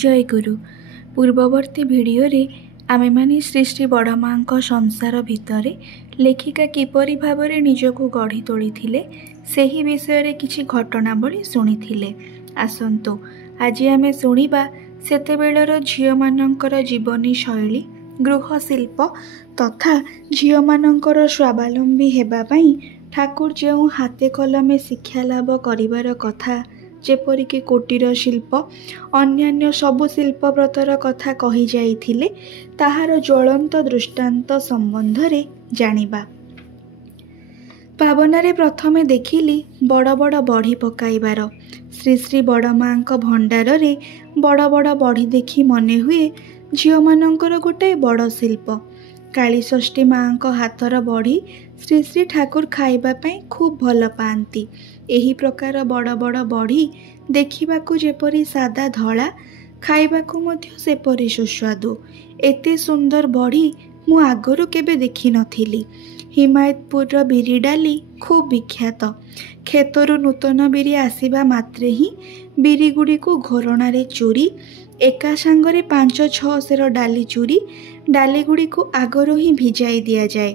जय गुरु। पूर्ववर्ती भिडियोरे आमे माने श्री श्री बड़ माँ संसार भितरे लेखिका किपरि भावरे निजको गढ़ी तोळिथिले सेही विषय किछि घटनावली शुणिथिले। आसंतु आज आमे शुणिबा सेतेबेलर झियमानंकर जीवनी शैली, गृहशिल्प तथा झियमानंकर स्वावलंबी हेबा पई ठाकुर जेउ हाते कलमे शिक्षा लाभ करिवार कथा जेपरिक कुटीर शिल्प अन्यान्य सबु शिल्पव्रतर कथा कही जाइथिले ताहार ज्वलंत दृष्टांत संबंधरे जानिबा। पावनारे प्रथमे देखिली बड़ बड़ बढ़ी पकाइबार। श्री श्री बड़ माँ भंडार रे बड़ बड़ बढ़ी देखि मने हुए झियमानंकर गोटे बड़ शिल्प। कालीषष्ठी माँ हाथर बढ़ी श्री श्री ठाकुर खाइबा पई खूब भल पाती। एही प्रकार बड़ बड़ बढ़ी देखिबाकू जेपरी सादा धला, खाइबाकू मध्य सेपरी सुस्वादु। एते सुंदर बढ़ी मु आगरू केबे देखि नथिली। हिमायतपुर बिरी डाली खूब विख्यात। खेतरु नूतन बिरी आसीबा मात्रे ही बिरी गुड़ी को घोरणारे चूरी एका सांगरे 5-6 सेर डाली चूरी डाली गुड़ी को आगरू ही भिजाई दिया जाए।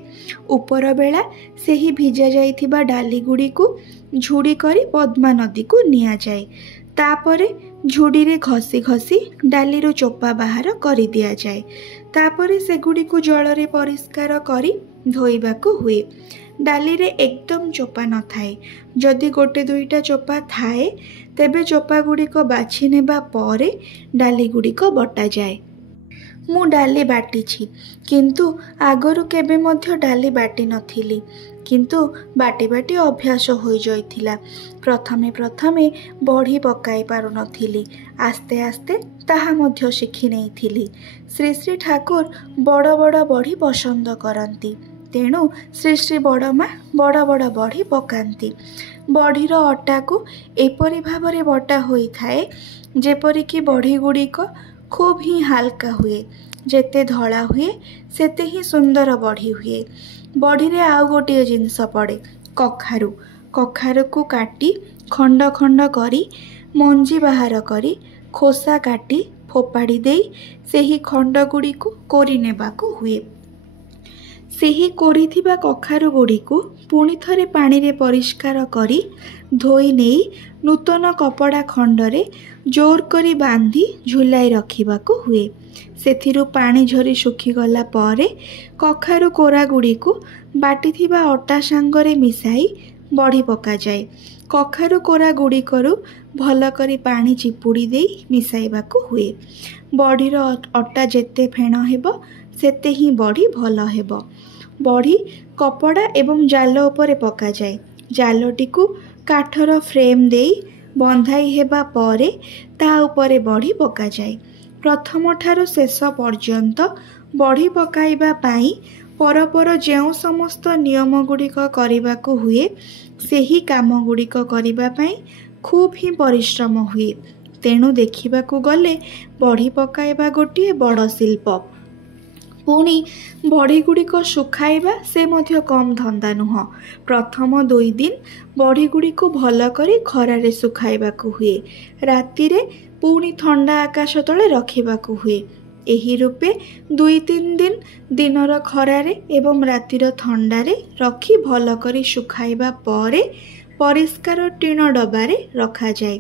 ऊपर बेला सेही भिजा जाइथिबा डाली गुड़ी को झुड़ी करी पद्मा नदी को निया जाए। तापरे झुड़ी रे घसी घसी डाली रो चोपा बाहर करी दिया जाए। तापरे सेगुड़ी को जल रे परिष्कार करी धोइबाकू हुए। डाली रे एकदम चोपा न थाए। जदि गोटे दुईटा चोपा थाए तेबे चोपा गुड़ी को बाछि नेबा परे डाली गुड़ी को बटा जाए। मु डाली बाटिछि किंतु आगरू केबे मध्य डाली बाटी नथिली, किंतु बाटी बाटी अभ्यास हो जाइथिला। प्रथमे प्रथमे बढ़ी पकाई पारु नथिली, आस्ते आस्ते ताहा मध्य शिखि नेइथिली। श्री श्री ठाकुर बड़ बड़ बढ़ी पसंद करती, तेणु श्री श्री बड़ माँ बड़ बड़ बढ़ी पकाती। बढ़ीर अटा को एपरी भावरे बटा होई थाए जेपरिक बढ़ी गुड़िक खूब ही हाल्का हुए। जेते धला हुए सेते ही सुंदर बढ़ी हुए। बढ़ी रे आउ गोटे जिनस पड़े कखारु। कखारु को काटी खंड खंड करी मंजी बाहर करी खोसा काटी फोपाड़ी देई सेही खंड गुड़ी को कोरी नेबाकू हुए। सेही कोरीथिबा कखारु गुड़ी को पुणी थरे पानी रे परिष्कार करी धोई नेई नूतन कपड़ा खंडरे जोर करी बांधी झुलाई रखिबाकू हुए। सेथिरु पानी झरी सुखी गला परे कखारु कोरा गुड़ी को बाटिथिबा अटा सांगरे मिसाई बढ़ी पका जाए। कखारु कोरा गुड़ी करू भल करी पानी चिपुड़ी देई मिसाइबाकू हुए। बढ़ीर अटा जेते फेण हेबो सेते ही बढ़ी भल हेबो। बढ़ी कपड़ा एवं जाल उपरे पका जाए। जालटी को काठर फ्रेम देई बंधाई हेबा परे ता उपरे बढ़ी पका जाए। प्रथम ठारू शेष पर्यंत बढ़ी पकाइबा पाई परपर जेउ समस्त नियम गुड़िक करिबाकू हुए सेही काम गुड़िक करिबा पाई खूब ही परिश्रम हुए। तेणु देखिबाकू गले बढ़ी पकाइबा गोटे बड़ शिल्प। पुणी बढ़ी गुड़िक सुखाइबा से मध्य कम धंदा नुह। प्रथम 2 दिन बढ़ी गुड़िक भल करी खरारे सुखाइबाकू हुए। रातिरे पुणी ठंडा आकाश तले रखिबाकू हुए। एही रूपे 2-3 दिन दिनर खरारे एवं रातिर ठंडारे रखी भल करी सुखाइबा परे परिष्कार टीण डबारे रखा जाए।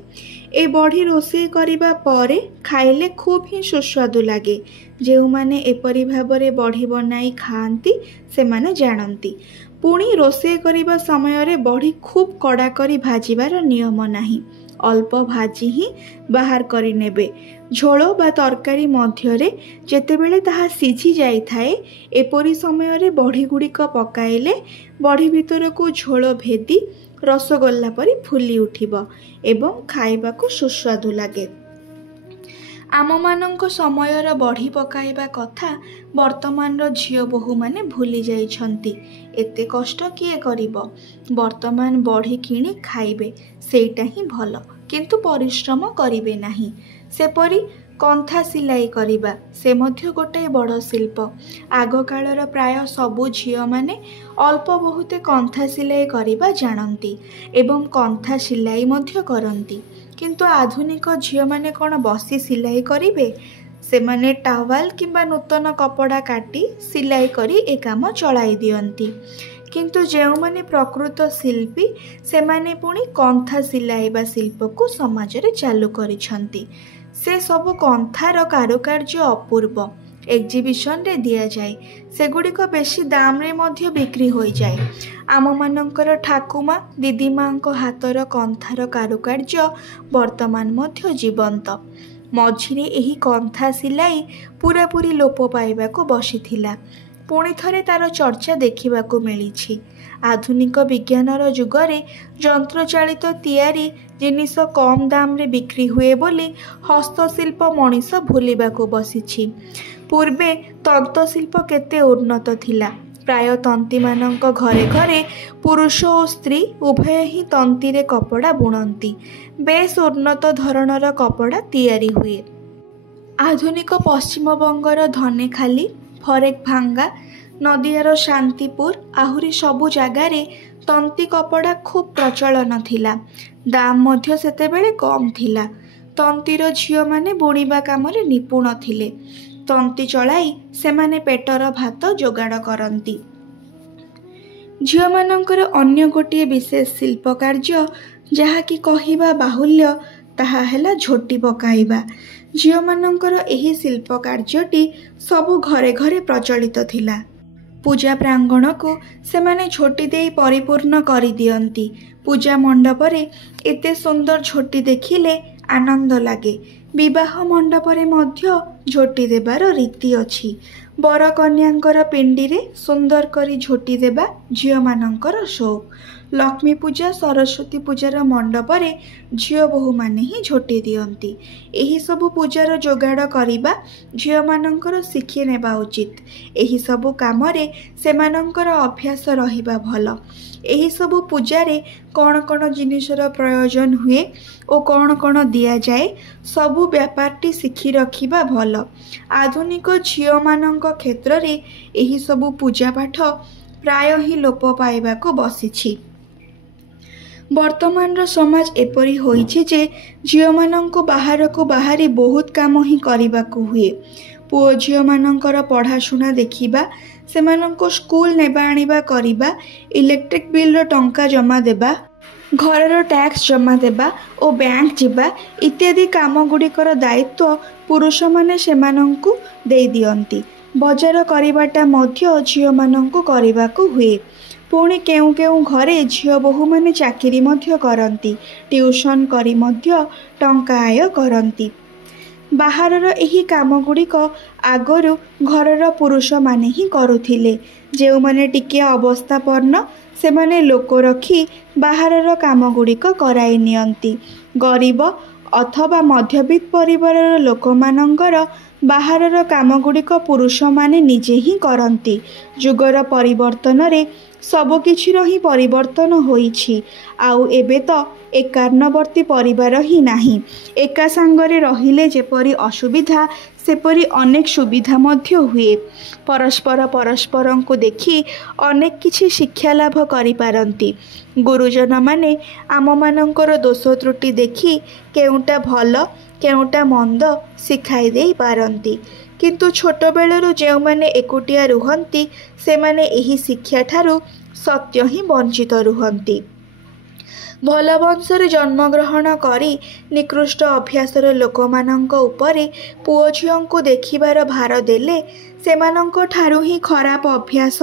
ए बढ़ी रोषेई करिबा परे खाइले खूब ही सुस्वादु लागे। जेउ माने एपरी भाबरे बढ़ी बनाई खाआंती से माने जानती। पुणी रोषेई करिबा समय रे बढ़ी खूब कड़ा करी भाजिबार नियम नाही। अल्प भाजी ही बाहर करी नेबे। झोल बा तरकारी मध्यरे जेतेबेले ताहा सिझी जाई थाए एपरी समय रे बढ़ी गुड़िक पकाइले बढ़ी भितर को झोल भेदी रसगोल्ला परी फुली उठिबो एवं खाइबाकू सुस्वादु लागे। आम मानक समयर बढ़ी पकाइबा कथा वर्तमान झियो बोहू माने भूली जाइछंती। एते कष्ट किए करिबो। वर्तमान बढ़ी किणी खाइबे सेटा ही भल, किंतु परिश्रम करिबे नाही। सेपरी कंथा सिलाई करिबा से मध्य गोटे बड़ शिल्प। आग कालर प्राय सबु झियो माने अल्प बहुते कंथा सिलाई करिबा जानती एवं कंथा सिलाई मध्य करंती। କିନ୍ତୁ ଆଧୁନିକ ଝିଅମାନେ କ'ଣ ବସି ସିଲାଇ କରିବେ? ସେମାନେ ଟାୱାଲ କିମ୍ବା ନୂତନ କପଡ଼ା କାଟି ସିଲାଇ କରି ଏ କାମ ଚଳାଇ ଦିଅନ୍ତି। କିନ୍ତୁ ଯେଉଁମାନେ ପ୍ରକୃତ ଶିଳ୍ପୀ ସେମାନେ ପୁଣି କନ୍ଥା ସିଲାଇବା ଶିଳ୍ପକୁ ସମାଜରେ ଚାଲୁ କରିଛନ୍ତି। ସେ ସବୁ କନ୍ଥାର କାରୁକାର୍ଯ୍ୟ ଅପୂର୍ବ। ଏକ୍ଜିବିସନରେ ଦିଆଯାଏ। ସେଗୁଡ଼ିକ ବେଶୀ ଦାମରେ ମଧ୍ୟ ବିକ୍ରି ହୋଇଯାଏ। ଆମମାନଙ୍କର ଠାକୁମା ଦିଦିମାଙ୍କ ହାତର କନ୍ଥାର କାରୁକାର୍ଯ୍ୟ ବର୍ତ୍ତମାନ ମଧ୍ୟ ଜୀବନ୍ତ। ମଝିରେ ଏହି କନ୍ଥା ସିଲାଇ ପୂରାପୂରି ଲୋପ ପାଇବାକୁ ବସିଥିଲା। ପୁଣି ଥରେ ତା'ର ଚର୍ଚ୍ଚା ଦେଖିବାକୁ ମିଳିଛି। ଆଧୁନିକ ବିଜ୍ଞାନର ଯୁଗରେ ଯନ୍ତ୍ରଚାଳିତ ତିଆରି ଜିନିଷ କମ୍ ଦାମରେ ବିକ୍ରି ହୁଏ ବୋଲି ହସ୍ତଶିଳ୍ପ ମଣିଷ ଭୁଲିବାକୁ ବସିଛି। ପୂର୍ବେ ତନ୍ତଶିଳ୍ପ କେତେ ଉନ୍ନତ ଥିଲା। ପ୍ରାୟ ତନ୍ତୀମାନଙ୍କ ଘରେ ଘରେ ପୁରୁଷ ଓ ସ୍ତ୍ରୀ ଉଭୟ ହିଁ ତନ୍ତୀରେ କପଡ଼ା ବୁଣନ୍ତି। ବେଶ୍ ଉନ୍ନତ ଧରଣର କପଡ଼ା ତିଆରି ହୁଏ। ଆଧୁନିକ ପଶ୍ଚିମବଙ୍ଗର ଧନେଖାଲି, ଫରେକଭାଙ୍ଗା, ନଦିଆର ଶାନ୍ତିପୁର ଆହୁରି ସବୁ ଜାଗାରେ ତନ୍ତୀ କପଡ଼ା ଖୁବ୍ ପ୍ରଚଳନ ଥିଲା। ଦାମ ମଧ୍ୟ ସେତେବେଳେ କମ୍ ଥିଲା। ତନ୍ତୀର ଝିଅମାନେ ବୁଣିବା କାମରେ ନିପୁଣ ଥିଲେ। ତନ୍ତୀ ଚଳାଇ ସେମାନେ ପେଟର ଭାତ ଯୋଗାଡ଼ କରନ୍ତି। ଝିଅମାନଙ୍କର ଅନ୍ୟ ଗୋଟିଏ ବିଶେଷ ଶିଳ୍ପ କାର୍ଯ୍ୟ ଯାହାକି କହିବା ବାହୁଲ୍ୟ ତାହା ହେଲା ଝୋଟି ପକାଇବା। ଝିଅମାନଙ୍କର ଏହି ଶିଳ୍ପ କାର୍ଯ୍ୟଟି ସବୁ ଘରେ ଘରେ ପ୍ରଚଳିତ ଥିଲା। ପୂଜା ପ୍ରାଙ୍ଗଣକୁ ସେମାନେ ଝୋଟି ଦେଇ ପରିପୂର୍ଣ୍ଣ କରିଦିଅନ୍ତି। ପୂଜା ମଣ୍ଡପରେ ଏତେ ସୁନ୍ଦର ଝୋଟି ଦେଖିଲେ ଆନନ୍ଦ ଲାଗେ। ବିବାହ ମଣ୍ଡପରେ ମଧ୍ୟ ଝୋଟି ଦେବାର ରୀତି ଅଛି। ବରକନ୍ୟାଙ୍କର ପିଣ୍ଡିରେ ସୁନ୍ଦର କରି ଝୋଟି ଦେବା ଝିଅମାନଙ୍କର ସଉକ। ଲକ୍ଷ୍ମୀ ପୂଜା, ସରସ୍ୱତୀ ପୂଜାର ମଣ୍ଡପରେ ଝିଅ ବୋହୂମାନେ ହିଁ ଝୋଟି ଦିଅନ୍ତି। ଏହିସବୁ ପୂଜାର ଯୋଗାଡ଼ କରିବା ଝିଅମାନଙ୍କର ଶିଖି ନେବା ଉଚିତ। ଏହିସବୁ କାମରେ ସେମାନଙ୍କର ଅଭ୍ୟାସ ରହିବା ଭଲ। ଏହିସବୁ ପୂଜାରେ କ'ଣ କ'ଣ ଜିନିଷର ପ୍ରୟୋଜନ ହୁଏ ଓ କ'ଣ କ'ଣ ଦିଆଯାଏ ସବୁ ବ୍ୟାପାରଟି ଶିଖି ରଖିବା ଭଲ। ଆଧୁନିକ ଝିଅମାନଙ୍କ କ୍ଷେତ୍ରରେ ଏହିସବୁ ପୂଜାପାଠ ପ୍ରାୟ ହିଁ ଲୋପ ପାଇବାକୁ ବସିଛି। ବର୍ତ୍ତମାନର ସମାଜ ଏପରି ହୋଇଛି ଯେ ଝିଅମାନଙ୍କୁ ବାହାରକୁ ବାହାରି ବହୁତ କାମ ହିଁ କରିବାକୁ ହୁଏ। ପୁଅ ଝିଅମାନଙ୍କର ପଢ଼ାଶୁଣା ଦେଖିବା, ସେମାନଙ୍କୁ ସ୍କୁଲ ନେବା ଆଣିବା କରିବା, ଇଲେକ୍ଟ୍ରିକ୍ ବିଲ୍ର ଟଙ୍କା ଜମା ଦେବା, ଘରର ଟ୍ୟାକ୍ସ ଜମା ଦେବା ଓ ବ୍ୟାଙ୍କ ଯିବା ଇତ୍ୟାଦି କାମଗୁଡ଼ିକର ଦାୟିତ୍ୱ ପୁରୁଷମାନେ ସେମାନଙ୍କୁ ଦେଇଦିଅନ୍ତି। ବଜାର କରିବାଟା ମଧ୍ୟ ଝିଅମାନଙ୍କୁ କରିବାକୁ ହୁଏ। ପୁଣି କେଉଁ କେଉଁ ଘରେ ଝିଅ ବୋହୂମାନେ ଚାକିରି ମଧ୍ୟ କରନ୍ତି। ଟ୍ୟୁସନ୍ କରି ମଧ୍ୟ ଟଙ୍କା ଆୟ କରନ୍ତି। ବାହାରର ଏହି କାମଗୁଡ଼ିକ ଆଗରୁ ଘରର ପୁରୁଷମାନେ ହିଁ କରୁଥିଲେ। ଯେଉଁମାନେ ଟିକିଏ ଅବସ୍ଥାପନ୍ନ ସେମାନେ ଲୋକ ରଖି ବାହାରର କାମଗୁଡ଼ିକ କରାଇ ନିଅନ୍ତି। ଗରିବ ଅଥବା ମଧ୍ୟବିତ୍ତ ପରିବାରର ଲୋକମାନଙ୍କର ବାହାରର କାମଗୁଡ଼ିକ ପୁରୁଷମାନେ ନିଜେ ହିଁ କରନ୍ତି। ଯୁଗର ପରିବର୍ତ୍ତନରେ ସବୁକିଛିର ହିଁ ପରିବର୍ତ୍ତନ ହୋଇଛି। ଆଉ ଏବେ ତ ଏକାନ୍ନବର୍ତ୍ତୀ ପରିବାର ହିଁ ନାହିଁ। ଏକା ସାଙ୍ଗରେ ରହିଲେ ଯେପରି ଅସୁବିଧା ସେପରି ଅନେକ ସୁବିଧା ମଧ୍ୟ ହୁଏ। ପରସ୍ପର ପରସ୍ପରଙ୍କୁ ଦେଖି ଅନେକ କିଛି ଶିକ୍ଷା ଲାଭ କରିପାରନ୍ତି। ଗୁରୁଜନମାନେ ଆମମାନଙ୍କର ଦୋଷ ତ୍ରୁଟି ଦେଖି କେଉଁଟା ଭଲ କେଉଁଟା ମନ୍ଦ ଶିଖାଇ ଦେଇ ପାରନ୍ତି। କିନ୍ତୁ ଛୋଟବେଳରୁ ଯେଉଁମାନେ ଏକୁଟିଆ ରୁହନ୍ତି ସେମାନେ ଏହି ଶିକ୍ଷାଠାରୁ ସତ୍ୟ ହିଁ ବଞ୍ଚିତ ରୁହନ୍ତି। ଭଲ ବଂଶରେ ଜନ୍ମଗ୍ରହଣ କରି ନିକୃଷ୍ଟ ଅଭ୍ୟାସର ଲୋକମାନଙ୍କ ଉପରେ ପୁଅ ଝିଅଙ୍କୁ ଦେଖିବାର ଭାର ଦେଲେ ସେମାନଙ୍କ ଠାରୁ ହିଁ ଖରାପ ଅଭ୍ୟାସ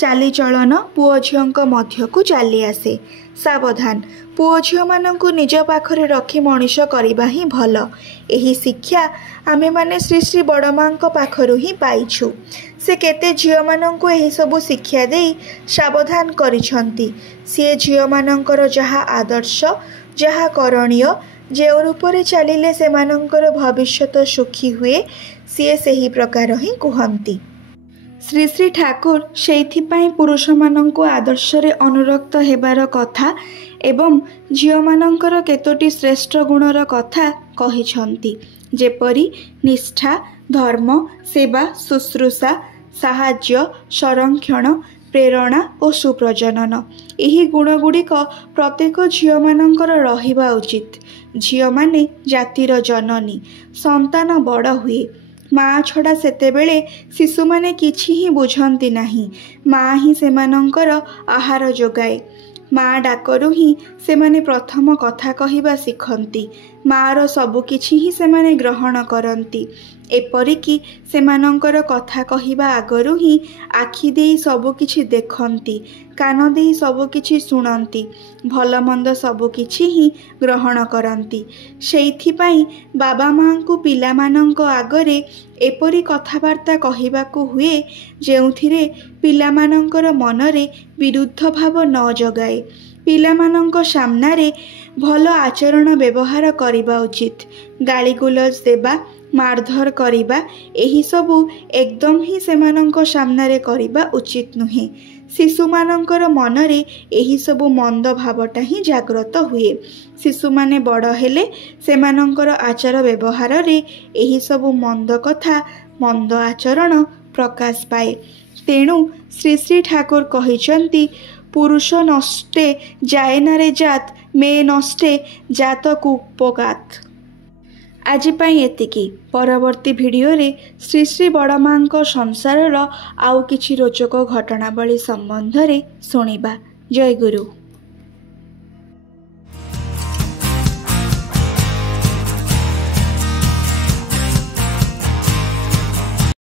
ଚାଲିଚଳନ ପୁଅ ଝିଅଙ୍କ ମଧ୍ୟକୁ ଚାଲି ଆସେ। ସାବଧାନ, ପୁଅ ଝିଅମାନଙ୍କୁ ନିଜ ପାଖରେ ରଖି ମଣିଷ କରିବା ହିଁ ଭଲ। ଏହି ଶିକ୍ଷା ଆମେମାନେ ଶ୍ରୀ ଶ୍ରୀ ବଡ଼ମାଙ୍କ ପାଖରୁ ହିଁ ପାଇଛୁ। ସେ କେତେ ଝିଅମାନଙ୍କୁ ଏହିସବୁ ଶିକ୍ଷା ଦେଇ ସାବଧାନ କରିଛନ୍ତି। ସିଏ ଝିଅମାନଙ୍କର ଯାହା ଆଦର୍ଶ, ଯାହା କରଣୀୟ, ଯେଉଁ ରୂପରେ ଚାଲିଲେ ସେମାନଙ୍କର ଭବିଷ୍ୟତ ସୁଖୀ ହୁଏ ସିଏ ସେହି ପ୍ରକାର ହିଁ କୁହନ୍ତି। ଶ୍ରୀ ଶ୍ରୀ ଠାକୁର ସେଇଥିପାଇଁ ପୁରୁଷମାନଙ୍କୁ ଆଦର୍ଶରେ ଅନୁରକ୍ତ ହେବାର କଥା ଏବଂ ଝିଅମାନଙ୍କର କେତୋଟି ଶ୍ରେଷ୍ଠ ଗୁଣର କଥା କହିଛନ୍ତି। ଯେପରି ନିଷ୍ଠା, ଧର୍ମ, ସେବା, ଶୁଶ୍ରୂଷା, ସାହାଯ୍ୟ, ସଂରକ୍ଷଣ, ପ୍ରେରଣା ଓ ସୁପ୍ରଜନନ। ଏହି ଗୁଣଗୁଡ଼ିକ ପ୍ରତ୍ୟେକ ଝିଅମାନଙ୍କର ରହିବା ଉଚିତ। झियो माने जातिर जननी संतान बड़ हुए। माँ छड़ा सेतेबेले शिशु माने किछि ही बुझंती नाही। माँ ही सेमानंकर आहार जोगाए। माँ डाकरू ही सेमाने प्रथम कथा कहिबा शिखंती। माँर सबुकिछि ही सेमाने ग्रहण करंती। एपरिकी सेमानंकर कथा कहिबा आगरू ही आखि देई सबुकिछि देखंती, कान देई सबुकिछि शुणंती, भल मंद सबुकिछि ही ग्रहण करंती। सेइथिपाई बाबा माँ को पिलामानंक आगरे एपरि कथाबार्ता कहिबाकू हुए जेउथिरे पिलामानंकर मनरे विरुद्ध भाव न जगाए। पिलामानंक सामनारे भल आचरण व्यवहार करिबा उचित। गालीगुलज देबा, मारधर करिबा एही सबु एकदम ही सेमानंक सामनारे करिबा उचित नुहे। शिशुमानंकर मनरे एही सबु मंद भावटा ही जाग्रत हुए। शिशु माने बड़ हेले सेमानंकर आचार व्यवहार रे एही सबु मंद कथा, मंद आचरण प्रकाश पाए। तेणु श्री श्री ठाकुर कहिचंती, पुरुष नष्टे जाए नारे जात, मे नष्टे जात कुपोगात। आजि पाई एतिकी। परवर्ती भिडियो रे श्री श्री बड़ माँ संसारर आउ किछि रोचक घटनावली संबंध रे सुनिबा। जय गुरु।